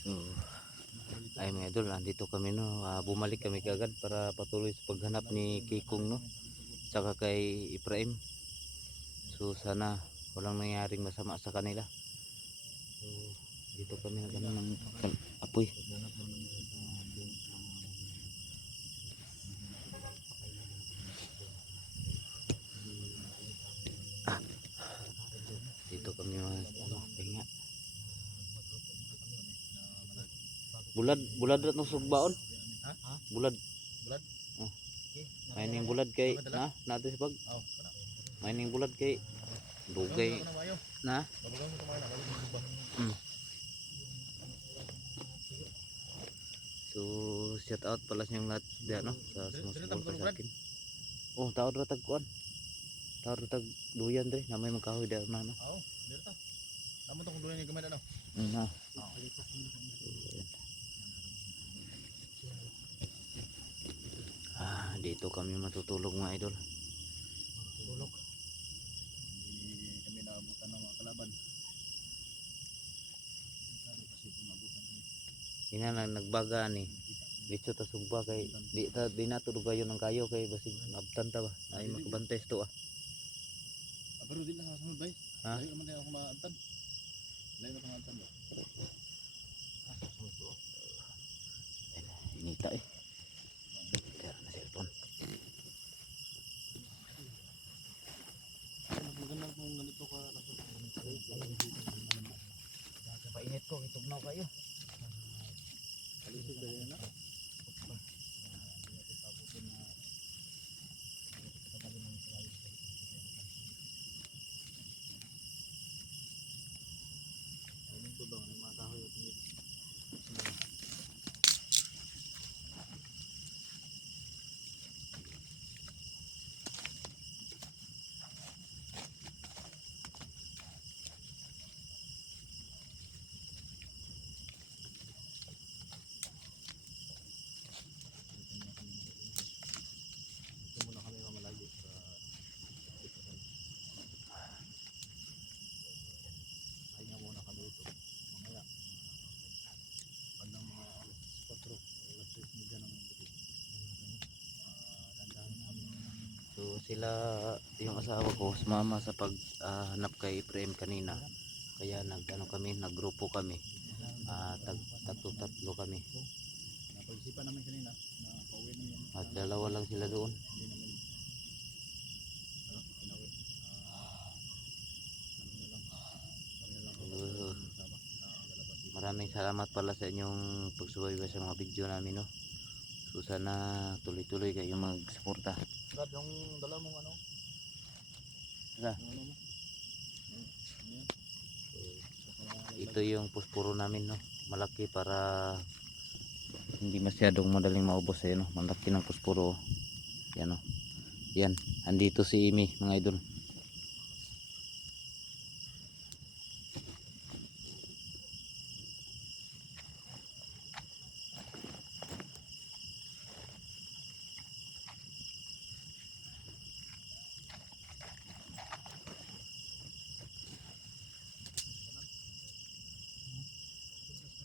So, ay mga idol, nandito kami no, bumalik kami kagad para patuloy sa paghanap ni Kikong no, saka kay Ibrahim. So sana walang nangyaring masama sa kanila. So dito kami naghanap ng apoy. Dito kami pahinga. Bulad rat no sugbaon. Bulad. Bulad? Oh. Okay. Mining bulad kay nato sa pag. Oh, Mining bulad kay dugay na. babagang ko kumain ako. Mm. So shout out pala sa yung lahat diyan no sa sumusuporta sa akin. Oh, taod ra tag kuan. Taod ra tag duyan dre na may magkahoy der na no. Oo, dito. Tamo to kung duyan ni gamay na. Na. Dito kami matutulog mga idol. Tulog. Hindi kami naabutan ng mga kalaban. Ina na nagbaga ni. Dito ta sugba kay di na tudugayon ng kayo kay basig mabtan ta ba. Ay makabantay sto ah. Pero di lang sa sunod bay. Ha? Layo man din ako maantan. Layo na maantan ba? Inita eh. Kaya na cellphone. Magandang kung ganito ka Painit ko itugnaw kayo. kalisig dahil na. Ito muna kami mamalayo sa pahinga muna kami dito. Mamaya bandang mga alas 4 alas 3 media ng gabi. Dandahan kami. So sila yung asawa ko sumama sa paghanap kay Ibrahim kanina. Kaya nagano kami, naggrupo kami. Tatlo kami. Napag-isipan namin kanina na pauwi namin. Dalawa lang sila doon. Hindi namin pinawi. Maraming salamat pala sa inyong pagsubaybay sa mga video namin no. So sana tuloy-tuloy kayo magsuporta. Brad, yung dala mong ano? Sa Ano mo? ito yung puspuro namin no. Malaki para hindi masyadong madaling maubos eh no. Malaki ng puspuro. Yan no. Yan, andito si Imi mga idol.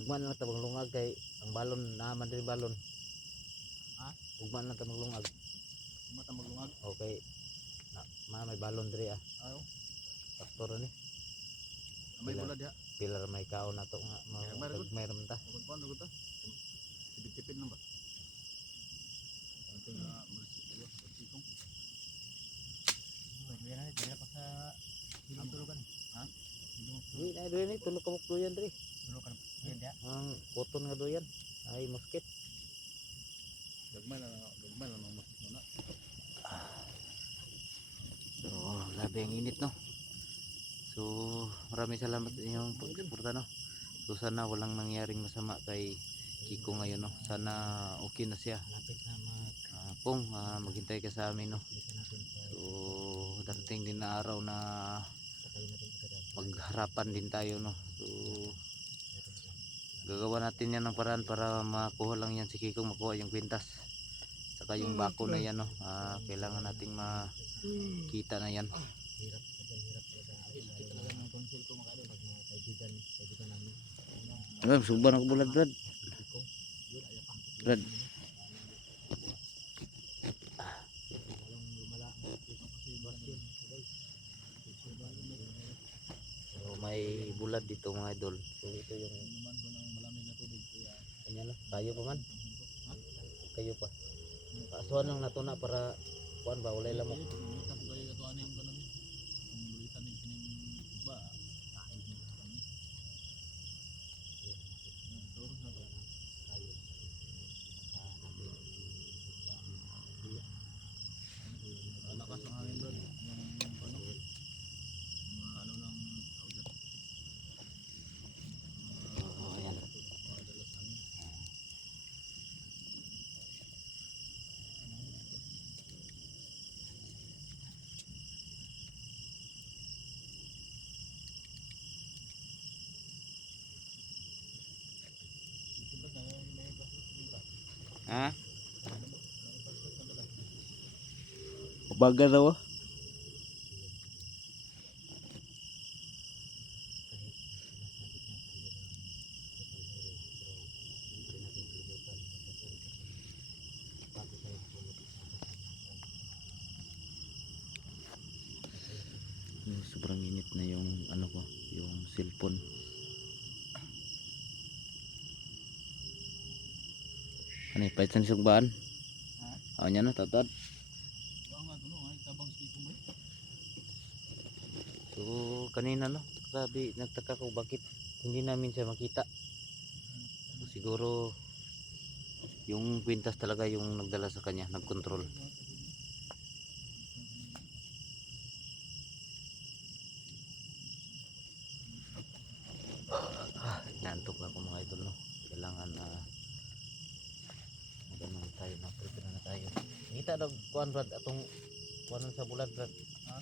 Ugman lang tabang lungag kay ang balon naman din balon. Ha? Ugman lang tabang lungag. Mata maglungag. Okay. May balon diri ah. Ayo. Faktor ni. May bulad ya. Pilar may kaon nato nga mayroon ta. Kung paano ko ta? Tipid-tipid lang ba? Ito na bersihong. Hindi na dito pa sa silong tulugan. Ha? Di na doon ni tulog kamok doyan diri. Tulugan. Yan ya. Ang koton nga doyan ay mosquito. Gagmay na ng mosquito na. So, grabe ang init no. So, maraming salamat sa inyong pagsuporta no. So, sana walang nangyaring masama kay Kiko ngayon no. Sana okay na siya. Pong, maghintay ka sa amin no. So, darating din na araw na magharapan din tayo no. So, gagawa natin yan ng paraan para makuha lang yan si Kiko, makuha yung kwintas. Saka yung bako na yan no. Kailangan nating makita na yan. Hirap talaga ng tonsil ko makailan pag mga kaibigan namin. Suban ako bulat Brad. Brad. So, may bulad dito mga idol. So ito yung Naman ko ng malamig na tubig kuya. kanya na. Kayo pa man. Kayo pa. Kasuhan lang nato na para kuan ba walay lamok. Kita po kayo ito aning ko namin. Kung ulitan ni kining ba. Kain mo kami. Turun na to. Lakas ang hangin Brad. Yung ano. Mga ano ng tawag dyan. Oh, ayan. Madalas hangin. Ha? Baga daw. Sobrang init na yung ano ko, yung cellphone. Ano yung paisan sugbaan? Ha? Nya na tatad. Ang nga tuno ay tabang sige mo. So kanina no, grabe nagtaka ko bakit hindi namin siya makita. So, siguro yung kwintas talaga yung nagdala sa kanya, nagkontrol. Naantok na ako mga idol no. Kailangan ganun tayo na prepare na tayo. Kita daw kuan Brad atong kuanon sa bulad Brad. Ha?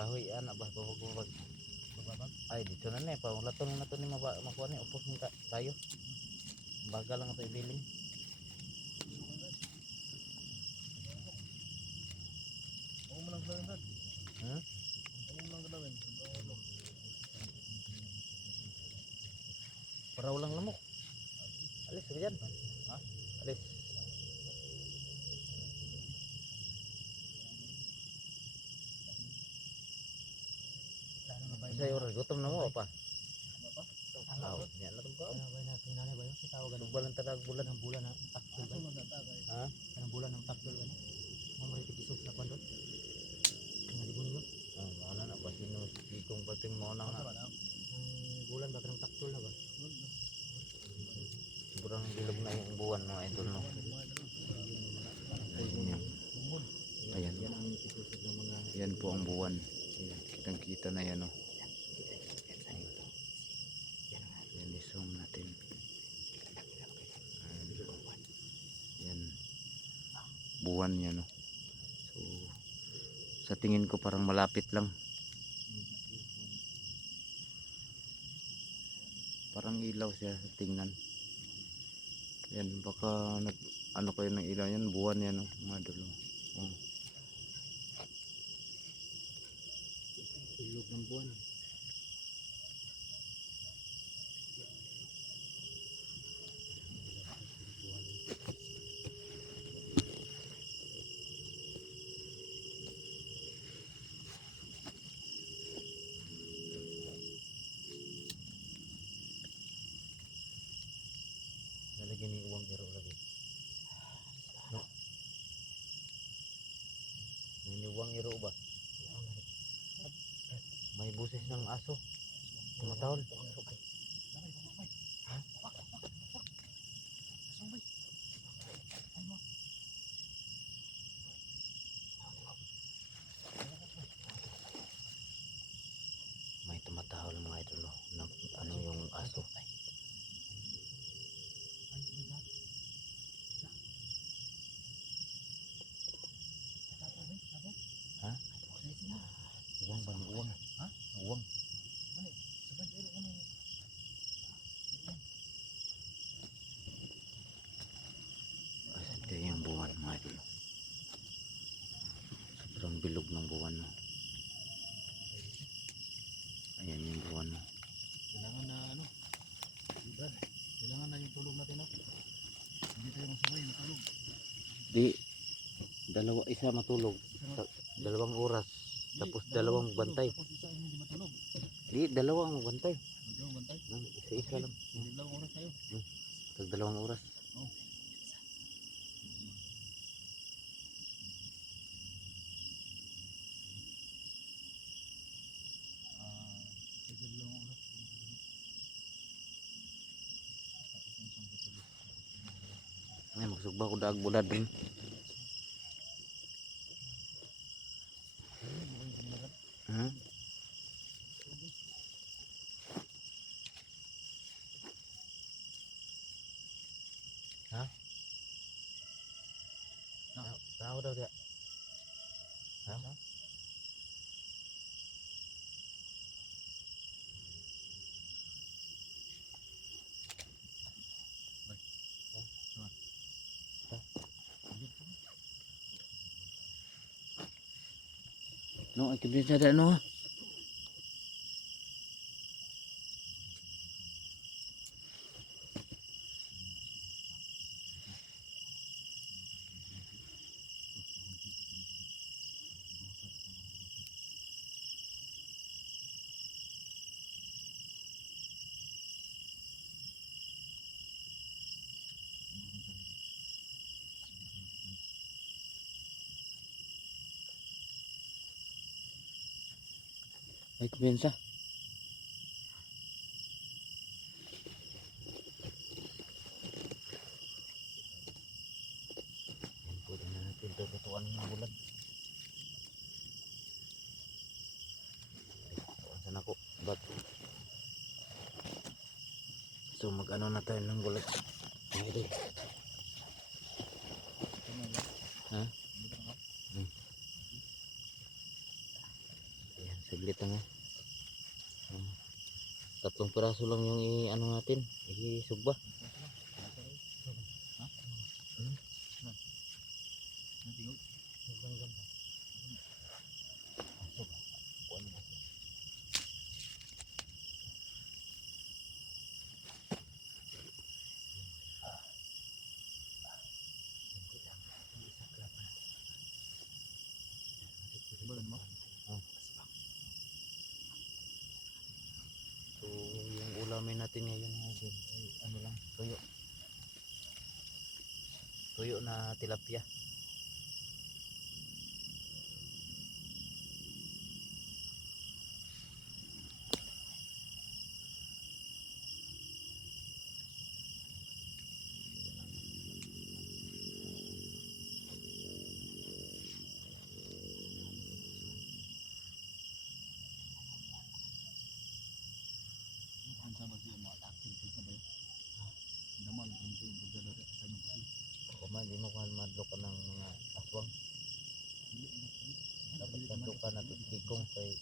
Kahoy ana ba babag. Bababag. Ay dito na pa ulaton na to ni makuha ni upos ni tayo. Baga lang ato ibilin. Ako mo lang gawin Brad. Hmm? Ako mo lang gawin. Para walang lamok. Alis ka dyan. Ha? Alis. Sa oras gutom na mo pa. Ano pa? Aw, yan na tungkol. Ano ba na tinanay ba yun? Sa tawagan Sugbal ang tadag bulan. ng bulan ng taktul ba? Ha? Kanang bulan ng taktul ba? Mamay tipisod sa kwan doon? Nga libon yun? Oh, wala na ba sino kung pating mo na nga. Ang bulan ba kanang taktul na ba? Sobrang bilog na yung buwan mga idol no. Ayan. Ayan. Yan po ang buwan. Ayan, kitang kita na yan no. Yan i-zoom natin. Yan. Buwan yan no. So sa tingin ko parang malapit lang. Parang ilaw siya sa tingnan. Yan baka nag ano kayo ng ilaw yan, buwan yan oh, mga idol. Oh. ilog ng buwan. Nalagyan ni uwang iro lagi. No. May uwang iro ba? May buses ng aso. Tumatahol. May tumatahol mga idol no. Ano yung aso? Ha? Uwang ba? Uwang? Ha? Uwang. Ito yung buwan mga idol. Sobrang bilog ng buwan no. Ayan yung buwan no. Kailangan na ano? Brad. kayo masabay, matulog. Di, isa matulog. Dalawang oras. Tapos dalawang matulog, bantay. Tapos isa hindi matulog. Di, dalawang bantay. Dalawang bantay. Isa-isa lang. Hindi dalawang oras kayo. Tag dalawang oras. Oh. Sige, dalawang oras. Ay, magsugba ko daag bulad din. Hmm? Ha? Tao daw dia. Ha? No, ay kibisa da no. Ay kibisa. Yan po din na natin tututuan ng bulan. Saan ako? Bat. So mag-ano na tayo ng bulan. Ay, ha? Ayan, saglit lang tatlong piraso lang yung i-ano natin, i-sugba. So yung ulamin natin ngayon ay ano lang, tuyo. Tuyo na tilapia. Kumain di mo kan madlo ka ng mga aswang. Dapat madlo ka na tikong kay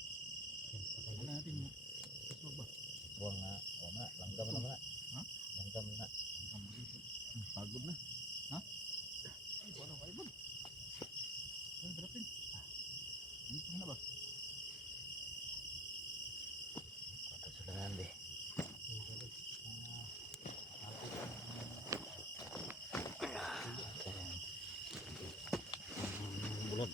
buang nga, wala, langgam na muna. Ha? Langgam na. Pagod na. Ha? Ay, wala kayo ba? Ay, berapin. Dito na ba? Ito sila nandi. Bulan.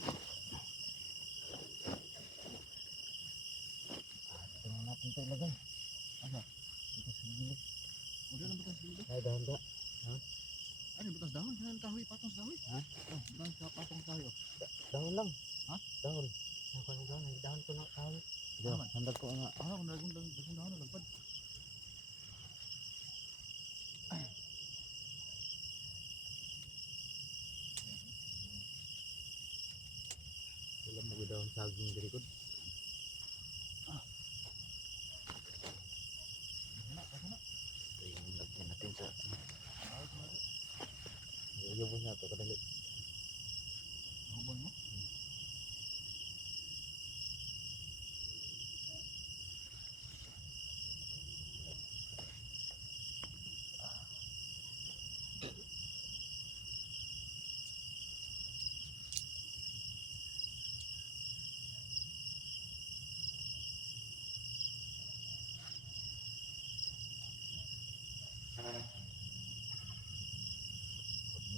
Ito na natin ito ilagay. Asa? Ito sa gilid. Udah na butas dito. Ay, dahil da. Ano butas dahon? Kailan kahoy? Patong kahoy? Ha? Oh, butas ka patong kahoy. Oh. Dahon lang. Ha? Dahon. Ako ng dahon. Dahon ko na dahon. Ito, Aman. handag ko nga. Ah, kung dagong dahon na lagpad. Wala mo gudahon saging diri kod. Kasana. Ito yung lagyan natin sa Ay, kumari. uyabon na ito kadali. Hubon mo?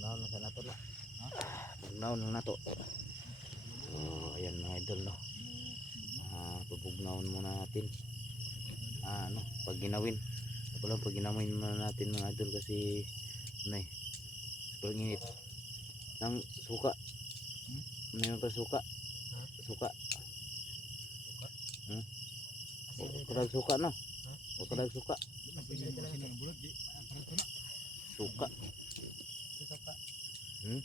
Pugnaon lang sa nato na. Ha? Pugnaon lang nato. So, ayan mga idol no. Pupugnaon muna natin. Ano, pag ginawin. Pag ginawin muna natin mga idol kasi ano eh, sobrang init. Ng suka. Mayroon pa suka. Suka. Hmm? Kulag suka no. Kulag suka. Suka. Hmm?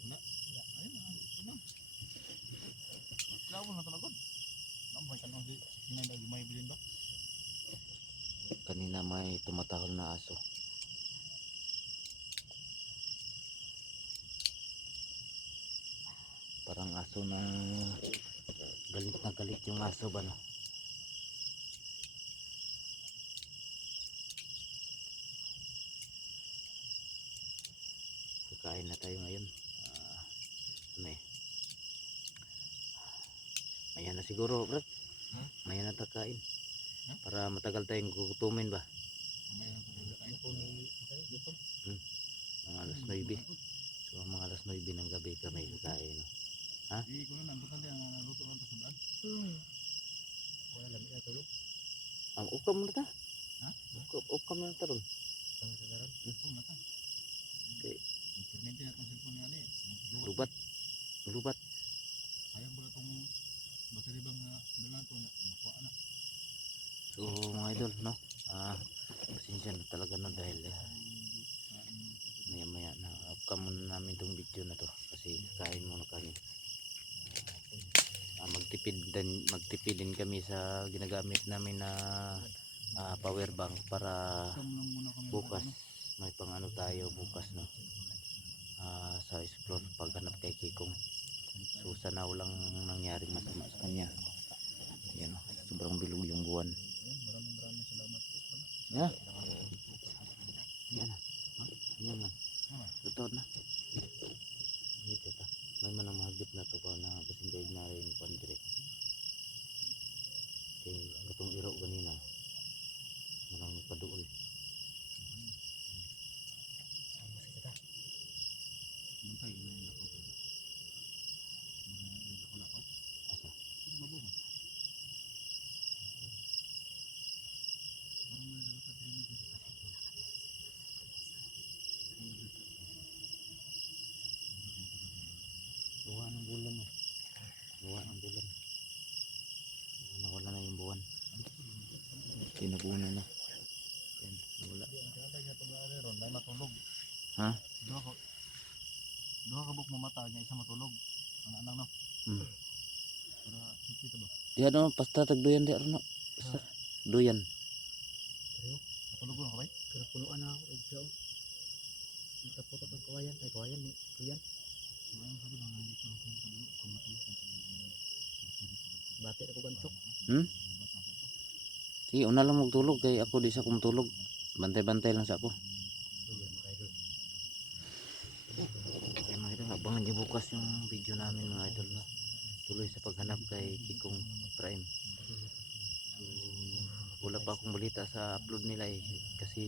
Kanina may tumatahol na aso. Parang aso na galit yung aso ba no? Kakain na tayo ngayon. Ano eh? Maya na siguro, bro. Maya na takain. Para matagal tayong gugutumin ba? Mga alas 9. So mga alas 9 ng gabi kami kakain. No? Ha? Ang ukam mo na ta? Ukam na ta ron. Okay. Lubat. Lubat. So mga idol no. Pasensya na talaga no dahil maya maya na ukam muna namin tong video na to kasi kakain muna kami. Magtipid din kami sa ginagamit namin na power bank para bukas may pang ano tayo bukas no. Sa explore paghanap kay Kikong. So sana walang nangyaring masama sa kanya. Yan oh, sobrang bilog yung buwan. Yeah. Yan. Yan na. Totoo na. Dito ta. May manang mahagip na to pa na basing daig na rin pandre. Kay gatong iro ganina. Manang paduol. Gawa ng bulan mo. Gawa ng bulan. Nawala na yung buwan. Tinabuna na. Yan, nawala. Ha? Dua ka buk mo mata niya isa matulog. Ang anak no. Para sipit ba? Di ano, pasta tagduyan di ano. Pasta. Duyan. Matulog na ka bay? Kaya punuan na ako og siya. Nakaputok ng kawayan. Ay kawayan ni kuyan. Ang sabi lang hindi ko matulog kung matulog. Bate ako gantok. Sige, una lang magtulog kay ako di sa kumtulog. Bantay-bantay lang sa ako. Kuyan makaidol. Okay mga idol, abangan niyo bukas yung video namin mga idol no. Tuloy sa paghanap kay Kikong Prime. So, wala pa akong balita sa upload nila eh. Kasi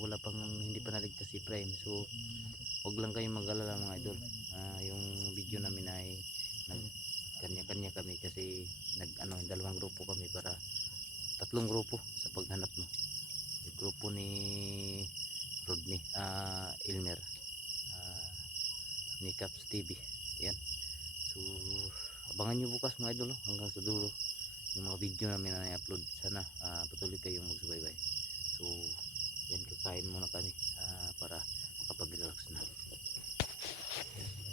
wala pang hindi pa naligtas si Prime. So, wag lang kayong mag-alala mga idol. Yung video namin ay kanya-kanya kami kasi dalawang grupo kami para tatlong grupo sa paghanap no. Yung grupo ni Rodney, Elmer, ni Caps TV. Yan. So, abangan nyo bukas mga idol no? Hanggang sa dulo yung mga video namin na i-upload. Sana patuloy kayong magsubaybay. So, yan, kakain muna kami para makapag-relax na. Yan.